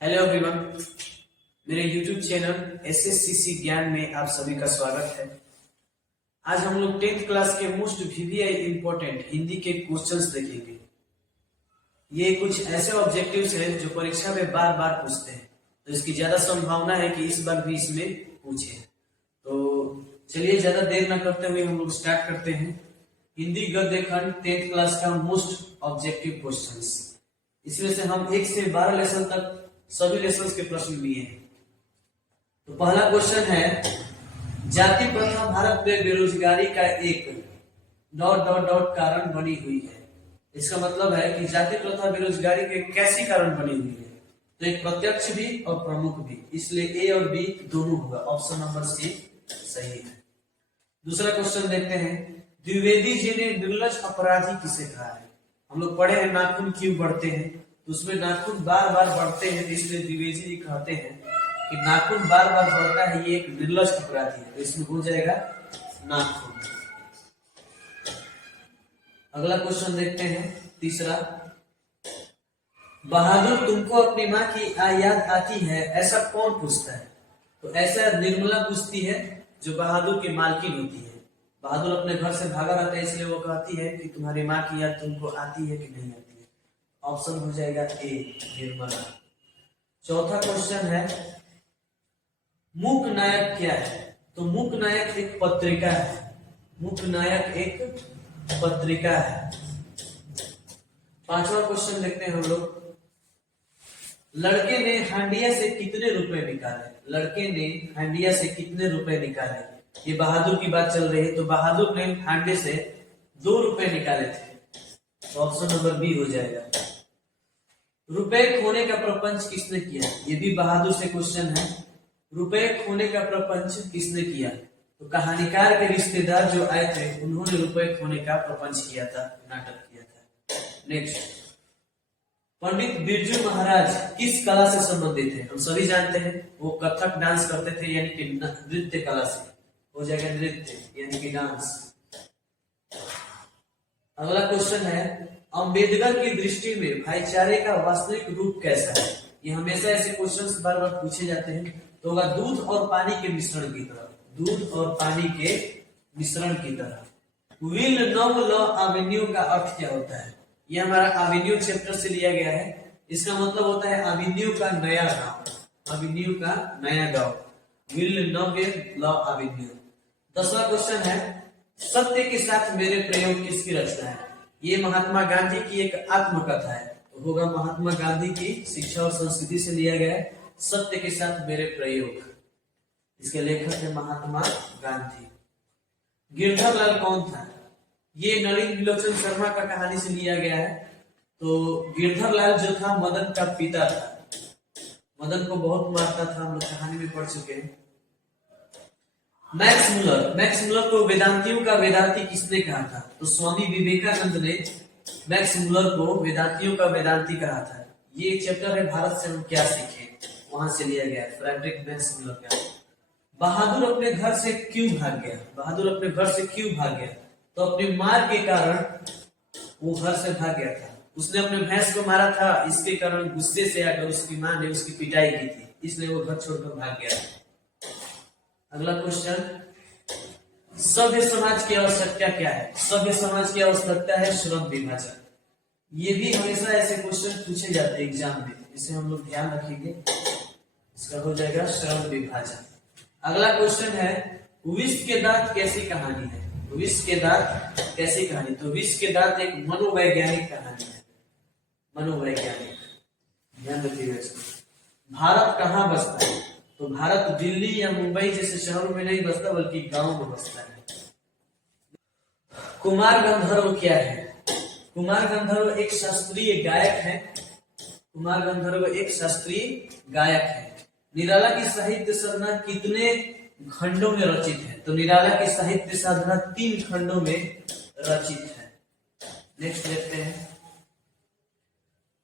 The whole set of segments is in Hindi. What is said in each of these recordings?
हेलो एवरीवन, मेरे YouTube चैनल एसएससीसी ज्ञान में आप सभी का स्वागत है। आज हम लोग 10th क्लास के मोस्ट वीवीआई इंपॉर्टेंट हिंदी के क्वेश्चंस देखेंगे। ये कुछ ऐसे ऑब्जेक्टिव्स हैं जो परीक्षा में बार बार पूछते हैं, तो इसकी ज्यादा संभावना है कि इस बार भी इसमें पूछे। तो चलिए ज्यादा देर न करते हुए हम लोग स्टार्ट करते हैं। हिंदी गद्य खंड 10th क्लास का मोस्ट ऑब्जेक्टिव क्वेश्चंस। इसमें से हम 1 से 12 लेसन तक सभी लेसन के प्रश्न लिए हैं। तो पहला क्वेश्चन है, जाति प्रथा भारत में बेरोजगारी का एक ... कारण बनी हुई है। इसका मतलब है कि जाति प्रथा बेरोजगारी के कैसी कारण बनी हुई है। तो एक प्रत्यक्ष भी और प्रमुख भी, इसलिए ए और बी दोनों होगा। ऑप्शन नंबर सी सही है। दूसरा क्वेश्चन देखते हैं, द्विवेदी जी ने निर्लज अपराधी किसे कहा है। हम लोग पढ़े हैं नाखून क्यों बढ़ते हैं, तो उसमें नाखून बार बार बढ़ते हैं, तो इसलिए द्विवेदी जी कहते हैं कि नाखून बार बार बढ़ता है, ये एक निर्लज अपराधी है। तो इसमें हो जाएगा नाखून। अगला क्वेश्चन देखते हैं, तीसरा, बहादुर तुमको अपनी माँ की याद आती है ऐसा कौन पूछता है। तो ऐसा निर्मला पूछती है जो बहादुर की मालकिन होती है। बहादुर अपने घर से भागा रहता है, इसलिए वो कहती है कि तुम्हारी माँ की याद तुमको आती है कि नहीं आती है। ऑप्शन हो जाएगा ए निर्मला। चौथा क्वेश्चन है, मूक नायक क्या है। तो मूक नायक एक पत्रिका है। मूक नायक एक पत्रिका है। पांचवा क्वेश्चन देखते हैं हम लोग, लड़के ने हांडिया से कितने रुपए निकाले। लड़के ने हांडिया से कितने रुपए निकाले। ये बहादुर की बात चल रही है, तो बहादुर ने हांडे से 2 रुपए निकाले थे। तो ऑप्शन नंबर बी हो जाएगा। रुपए खोने का प्रपंच किसने किया। ये भी बहादुर से क्वेश्चन है। रुपए खोने का प्रपंच किसने किया। तो कहानीकार के रिश्तेदार जो आए थे उन्होंने रुपए खोने का प्रपंच किया था, नाटक किया था। नेक्स्ट, पंडित बिरजू महाराज किस कला से संबंधित है। हम सभी जानते हैं वो कथक डांस करते थे, यानी कि नृत्य कला से। हो जाएगा नृत्य यानी कि डांस। अगला क्वेश्चन है, अंबेडकर की दृष्टि में भाईचारे का वास्तविक रूप कैसा है। ये हमेशा ऐसे क्वेश्चंस बार बार पूछे जाते हैं। तो होगा दूध और पानी के मिश्रण की तरह। दूध और पानी के मिश्रण की तरह। विल नव लॉ एवेन्यू का अर्थ क्या होता है। ये हमारा एवेन्यू चैप्टर से लिया गया है। इसका मतलब होता है एवेन्यू का नया गांव। एवेन्यू का नया गांव। विल नव लॉ एवेन्यू। 10वां क्वेश्चन है, सत्य के साथ मेरे प्रयोग किसकी रचना है। ये महात्मा गांधी की एक आत्मकथा है। तो होगा महात्मा गांधी की शिक्षा और संस्कृति से लिया गया है। सत्य के साथ मेरे प्रयोग, इसके लेखक है महात्मा गांधी। गिरधर लाल कौन था। ये नलिन विलोचन शर्मा का कहानी से लिया गया है। तो गिरधर लाल जो था मदन का पिता था। मदन को बहुत मारता था, हम लोग कहानी में पढ़ चुके हैं। Max Muller. मैक्स मुलर को वेदांतियों का वेदांती किसने कहा था। तो स्वामी विवेकानंद ने मैक्स मुलर को वेदांतियों का वेदांती कहा था। ये चैप्टर है भारत से हम क्या सीखे, वहां से लिया गया है, फ्रेडरिक मैक्स मुलर का। बहादुर अपने घर से क्यों भाग गया। बहादुर अपने घर से क्यों भाग गया। तो अपने मार के कारण वो घर से भाग गया था। उसने अपने भैंस को मारा था, इसके कारण गुस्से से आकर उसकी मां ने उसकी पिटाई की थी, इसलिए वो घर छोड़कर भाग गया। अगला क्वेश्चन, सभ्य समाज की आवश्यकता क्या है। सभ्य समाज की आवश्यकता है श्रम विभाजन। ये भी हमेशा ऐसे क्वेश्चन पूछे जाते हैं एग्जाम में, इसे हम लोग ध्यान रखेंगे। इसका हो जाएगा श्रम विभाजन। अगला क्वेश्चन है, विष के दांत कैसी कहानी है। विष के दांत कैसी कहानी। तो विष के दांत एक मनोवैज्ञानिक कहानी है। मनोवैज्ञानिक, ध्यान रखिएगा इसको। भारत कहाँ बसता है। तो भारत दिल्ली या मुंबई जैसे शहरों में नहीं बसता, बल्कि गांव में बसता है। कुमार गंधर्व क्या है। कुमार गंधर्व एक शास्त्रीय गायक है। कुमार गंधर्व एक शास्त्रीय गायक है। निराला की साहित्य साधना कितने खंडों में रचित है। तो निराला की साहित्य साधना 3 खंडों में रचित है। नेक्स्ट देखते हैं,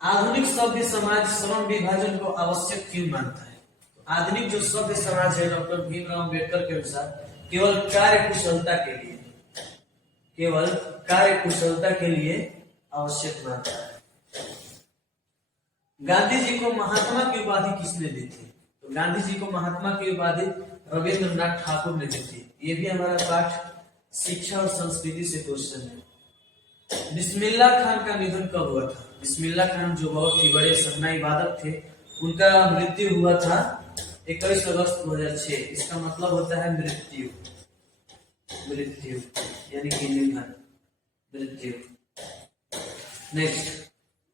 आधुनिक सभ्य समाज श्रम विभाजन को आवश्यक क्यों मानता है। आधुनिक जो सभ्य समाज है डॉक्टर भीमराव अम्बेडकर के अनुसार केवल कार्य कुशलता के लिए, केवल कार्य कुशलता के लिए आवश्यक मानता है। गांधी जी को महात्मा की उपाधि किसने दी थी? तो गांधी जी को महात्मा की उपाधि रविंद्रनाथ ठाकुर ने दी थी। ये भी हमारा पाठ शिक्षा और संस्कृति से क्वेश्चन है। बिस्मिल्लाह खान का निधन कब हुआ था? बिस्मिल्लाह खान जो बहुत ही बड़े शहनाई वादक थे, उनका मृत्यु हुआ था 21 अगस्त 2006। इसका मतलब होता है मृत्यु, मृत्यु यानी कि निधन, मृत्यु। नेक्स्ट,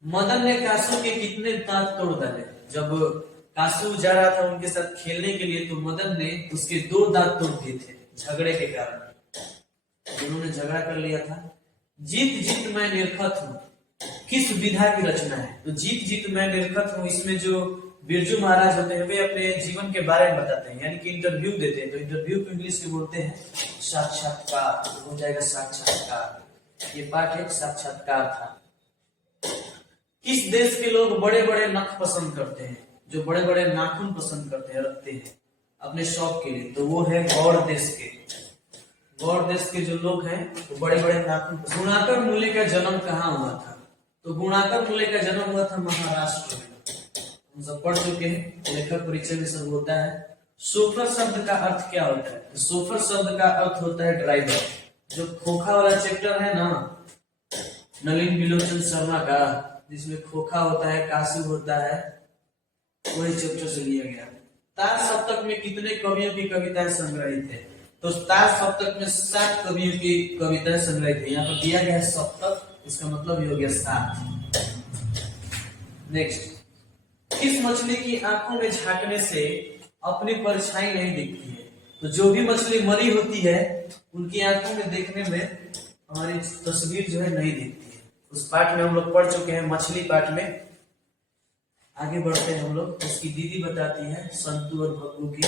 मदन ने कासू के कितने दांत तोड़ डाले? जब कासू जा रहा था उनके साथ खेलने के लिए, तो मदन ने उसके 2 दांत तोड़ दिए थे झगड़े के कारण। उन्होंने झगड़ा कर लिया था। जीत जीत मैं निरखत हूँ किस विधा की रचना है? तो जीत जीत मैं निरखत हूँ, इसमें जो बिरजू महाराज होते हैं वे अपने जीवन के बारे में बताते हैं, यानी कि इंटरव्यू देते हैं। तो इंटरव्यू को इंग्लिश में बोलते हैं साक्षात्कार, हो जाएगा साक्षात्कार। ये पाठ एक साक्षात्कार था। किस देश के लोग बड़े बड़े नख पसंद करते हैं? जो बड़े बड़े नाखून पसंद करते हैं, रखते हैं अपने शौक के लिए, तो वो है गौड़ देश के। गौड़ देश के जो लोग हैं वो बड़े बड़े नाखून। गुणाकर मूल्य का जन्म कहाँ हुआ था? तो गुणाकर मूल्य का जन्म हुआ था महाराष्ट्र में। हम सब पढ़ चुके हैं, लेखक परिचय में सब होता है। सोफर शब्द का अर्थ क्या होता है? तो सोफर शब्द का अर्थ होता है ड्राइवर। जो खोखा वाला चैप्टर है ना नलिन बिलोचन शर्मा का, जिसमें खोखा होता है, कासू होता है, वही चैप्टर से लिया गया। तार सप्तक में कितने कवियों की कविताएं संग्रहित है? तो तार सप्तक में 7 कवियों की कविताएं संग्रहित है। यहाँ पर दिया गया है सप्तक, इसका मतलब ये हो गया 7। नेक्स्ट, किस मछली की आंखों में झांकने से अपनी परछाई नहीं दिखती है? तो जो भी मछली मरी होती है उनकी आंखों में देखने में हमारी तस्वीर जो है नहीं दिखती है। उस पाठ में हम लोग पढ़ चुके हैं, मछली पाठ में। आगे बढ़ते हैं हम लोग। उसकी दीदी बताती है संतु और भग्गू की।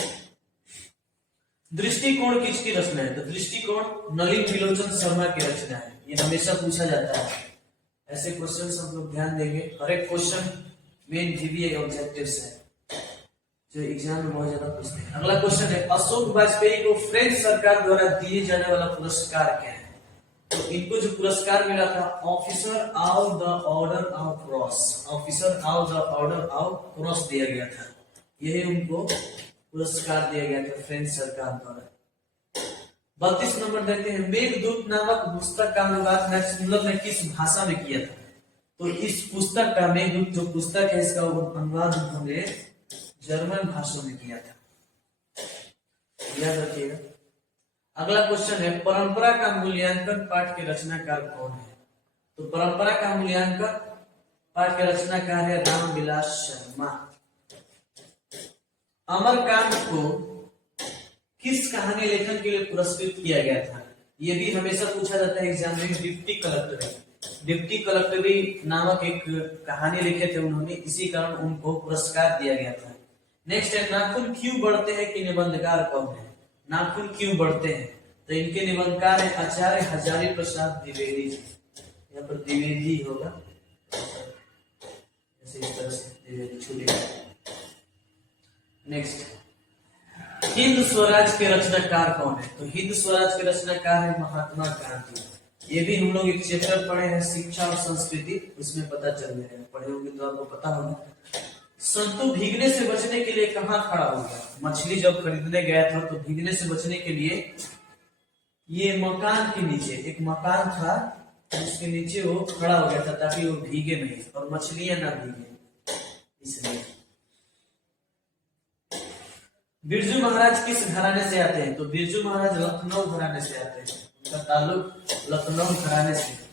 दृष्टिकोण किसकी रचना है? तो दृष्टिकोण नलिन बिलोचन शर्मा की रचना है। ये हमेशा पूछा जाता है, ऐसे क्वेश्चन हम लोग ध्यान देंगे। हर एक क्वेश्चन मेन जीबीए ऑब्जेक्टिव्स है जो एग्जाम में बहुत ज्यादा पूछते हैं। अगला क्वेश्चन है, अशोक वाजपेयी को फ्रेंच सरकार द्वारा दिए जाने वाला पुरस्कार क्या है? तो इनको जो पुरस्कार मिला था officer of the order of cross, officer of the order of cross दिया गया था। यही उनको पुरस्कार दिया गया था फ्रेंच सरकार द्वारा। 32 नंबर देखते हैं, मेघदूत नामक पुस्तक का अनुवाद मैक्स मुलर ने किस भाषा में किया था? तो इस पुस्तक का, मेघदूत जो पुस्तक है, इसका अनुवाद उन्होंने जर्मन भाषा में किया था, याद रखिएगा। अगला क्वेश्चन है, परंपरा का मूल्यांकन पाठ के रचनाकार कौन है? तो परंपरा का मूल्यांकन पाठ के रचनाकार है रामविलास शर्मा। अमरकांत को किस कहानी लेखन के लिए पुरस्कृत किया गया था? यह भी हमेशा पूछा जाता है एग्जाम में। डिप्टी कलेक्टरी, डिप्टी कलेक्टरी नामक एक कहानी लिखे थे उन्होंने, इसी कारण उनको पुरस्कार दिया गया था। नेक्स्ट है, नाखून क्यों बढ़ते हैं कि निबंधकार कौन है? नाखून क्यों बढ़ते हैं? तो इनके निबंधकार है आचार्य हजारी प्रसाद द्विवेदी जी। यहाँ पर द्विवेदी होगा, ऐसे इस तरह से द्विवेदी छूटेगा। नेक्स्ट, हिंद स्वराज के रचनाकार कौन है? तो हिंद स्वराज के रचनाकार है महात्मा गांधी। ये भी हम लोग एक चैप्टर पढ़े हैं शिक्षा और संस्कृति, उसमें पता चल जाएगा। पढ़े होंगे तो आपको पता होगा। संतु भीगने से बचने के लिए कहाँ खड़ा हो गया? मछली जब खरीदने गया था तो भीगने से बचने के लिए ये मकान के नीचे, एक मकान था उसके नीचे वो खड़ा हो गया था ताकि वो भीगे नहीं और मछलियां ना भीगे, इसलिए। बिरजू महाराज किस घराने से आते हैं? तो बिरजू महाराज लखनऊ घराने से आते हैं, उनका ताल्लुक लखनऊ घराने से।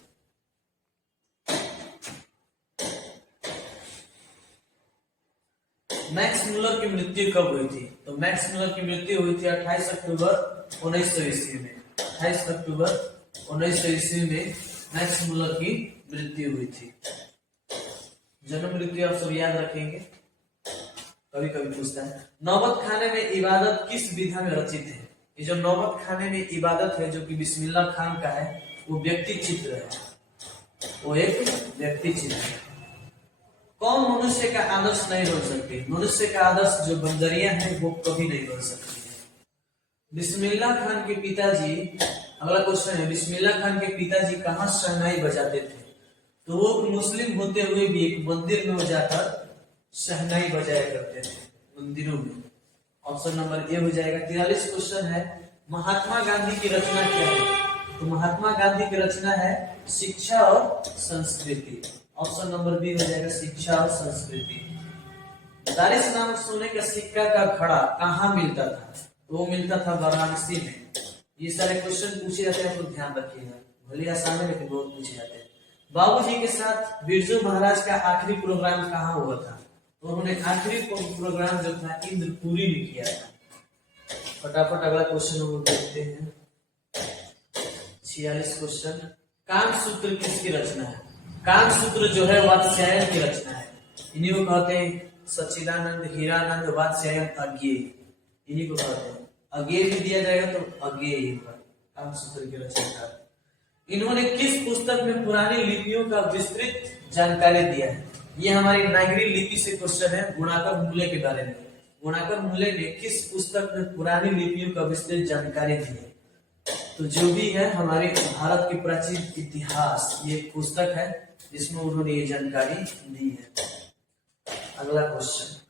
मैक्स मुलर की मृत्यु कब हुई थी? तो मैक्स मुलर की मृत्यु हुई थी 28 अक्टूबर 1900 ईस्वी में। 28 अक्टूबर 1900 ईस्वी में मैक्स मुलर की मृत्यु हुई थी। जन्म मृत्यु आप सब याद रखेंगे, कभी कभी पूछता है। नौबत खाने में इबादत किस विधा में रचित है? ये जो नौबत खाने में इबादत है, जो कि बिस्मिल्लाह खान का है, वो व्यक्ति चित्र है, वो एक व्यक्ति चित्र है। कौन मनुष्य का आदर्श नहीं बन सकती? मनुष्य का आदर्श जो बंदरियां हैं वो कभी नहीं बन सकती है। बिस्मिल्लाह खान के पिताजी, अगला क्वेश्चन है, बिस्मिल्लाह खान के पिताजी कहाँ शहनाई बजाते थे? तो वो मुस्लिम होते हुए भी एक मंदिर में वो जाकर शहनाई बजाया करते थे मंदिरों में। ऑप्शन नंबर ए हो जाएगा। 43 क्वेश्चन है, महात्मा गांधी की रचना क्या है? तो महात्मा गांधी की रचना है शिक्षा और संस्कृति। ऑप्शन नंबर बी हो जाएगा, शिक्षा और संस्कृति। दारिश नामक सोने का सिक्का का घड़ा कहाँ मिलता था? तो वो मिलता था वाराणसी में। ये सारे क्वेश्चन पूछे जाते हैं, तो ध्यान रखिएगा, भले आसान है लेकिन बहुत पूछे जाते हैं। बाबूजी के साथ बिरजू महाराज का आखिरी प्रोग्राम कहाँ हुआ था? तो उन्होंने आखिरी प्रोग्राम जो था इंद्रपुरी में किया था। फटाफट अगला क्वेश्चन हम लोग देखते हैं। 46 क्वेश्चन, कामसूत्र किसकी रचना है? कामसूत्र जो है वात्स्यायन की रचना है। इन्हीं को कहते हैं सच्चिदानंद, हीरानंद, वात्स्यायन, अज्ञेय, इन्हीं को कहते हैं। अज्ञेय भी दिया जाएगा तो अज्ञेय कामसूत्र की रचना। इन्होंने किस पुस्तक में पुरानी लिपियों का विस्तृत जानकारी दिया है? ये हमारी नागरी लिपि से क्वेश्चन है, गुणाकर मूल्य के बारे में। गुणाकर मूल्य ने किस पुस्तक में पुरानी लिपियों का विस्तृत जानकारी दी है? तो जो भी है हमारे भारत के प्राचीन इतिहास, ये पुस्तक है जिसमें उन्होंने ये जानकारी दी है। अगला क्वेश्चन,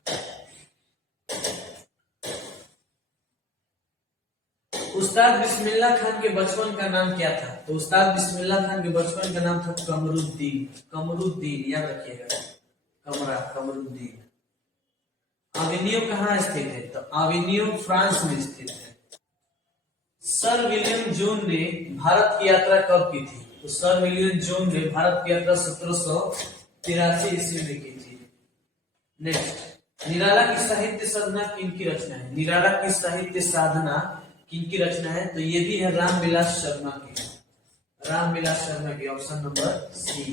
उस्ताद बिस्मिल्लाह खान के बचपन का नाम क्या था? तो उस्ताद बिस्मिल्लाह खान के बचपन का नाम था कमरुद्दीन। कमरुद्दीन याद रखिएगा, कमरुद्दीन। अवेन्यू कहाँ स्थित है? तो अवेन्यू फ्रांस में स्थित है। सर विलियम जोन ने भारत की यात्रा कब की थी? तो सर विलियम जोन ने भारत की यात्रा 1783 ईस्वी में की थी। नेक्स्ट, निराला की साहित्य साधना किनकी रचना है? निराला की साहित्य साधना किनकी रचना है? तो ये भी है रामविलास शर्मा की। रामविलास शर्मा की, ऑप्शन नंबर सी।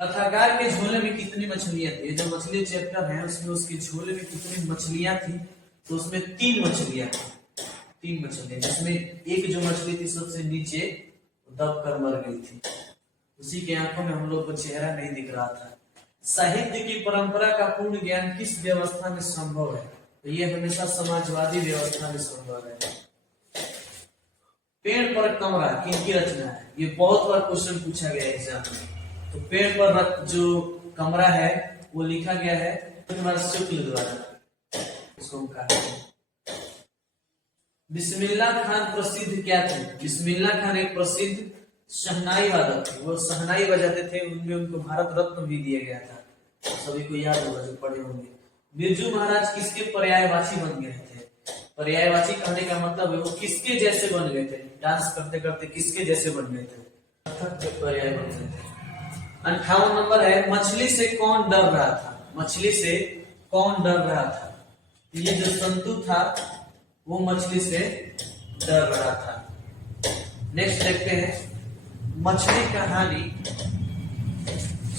कथाकार के झोले में कितनी मछलियां थी? जो मछली चैप्टर है उसमें उसके झोले में कितनी मछलियां थी? तो उसमें 3 मछलियां थी। 3 मछलियां, जिसमें एक जो मछली थी सबसे नीचे दब कर मर गई थी, उसी के आंखों में हम लोग को चेहरा नहीं दिख रहा था। साहित्य की परंपरा का पूर्ण ज्ञान किस व्यवस्था में संभव है? तो ये हमेशा समाजवादी व्यवस्था में संभव है। पेड़ पर कमरा किनकी रचना है? ये बहुत बार क्वेश्चन पूछा गया एग्जाम में। तो पेड़ पर जो कमरा है वो लिखा गया है कुमार शुक्ल द्वारा, उसको कहा। बिस्मिल्लाह खान प्रसिद्ध क्या थे? बिस्मिल्लाह खान एक प्रसिद्ध शहनाई वादक थे। वो शहनाई बजाते थे, उनमें उनको भारत रत्न भी दिया गया था, सभी को याद होगा जो पढ़े होंगे। बिरजू महाराज किसके पर्यायवाची बन गए थे? पर्यायवाची कहने का मतलब है वो किसके जैसे बन गए थे? डांस करते करते किसके जैसे बन गए थे? कथक के पर्याय बन गए थे। 58 नंबर है, मछली से कौन डर रहा था? मछली से कौन डर रहा था? ये जो संतु था वो मछली से डर रहा था। नेक्स्ट देखते हैं, मछली कहानी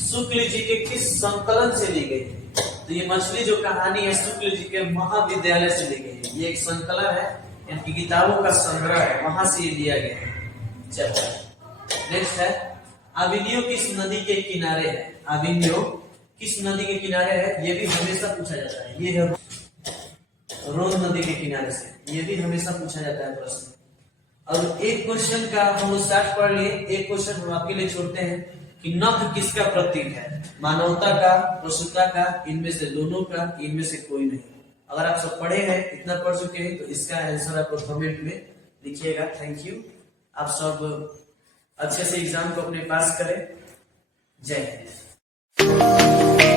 शुक्ल जी के किस संकलन से ली गई है? तो ये मछली जो कहानी है शुक्ल जी के महाविद्यालय से ली गई है। ये एक संकलन है, इनकी किताबों का संग्रह है, वहां से ये लिया गया है। चलिए नेक्स्ट है, अवेन्यू किस नदी के किनारे है? अवेन्यू किस नदी के किनारे है? ये भी हमेशा पूछा जाता है। ये है रोन नदी के किनारे से, ये भी हमेशा पूछा जाता है प्रश्न। और एक क्वेश्चन का हम लोग 60 पढ़ लिए, एक क्वेश्चन हम आपके लिए छोड़ते हैं कि नख किसका प्रतीक है? मानवता का, पशुता का, इनमें से दोनों का, इनमें से कोई नहीं। अगर आप सब पढ़े हैं, इतना पढ़ चुके हैं, तो इसका आंसर आप कमेंट में लिखिएगा। Thank you. आप सब अच्छे से एग्जाम को अपने पास करें। जय हिंद।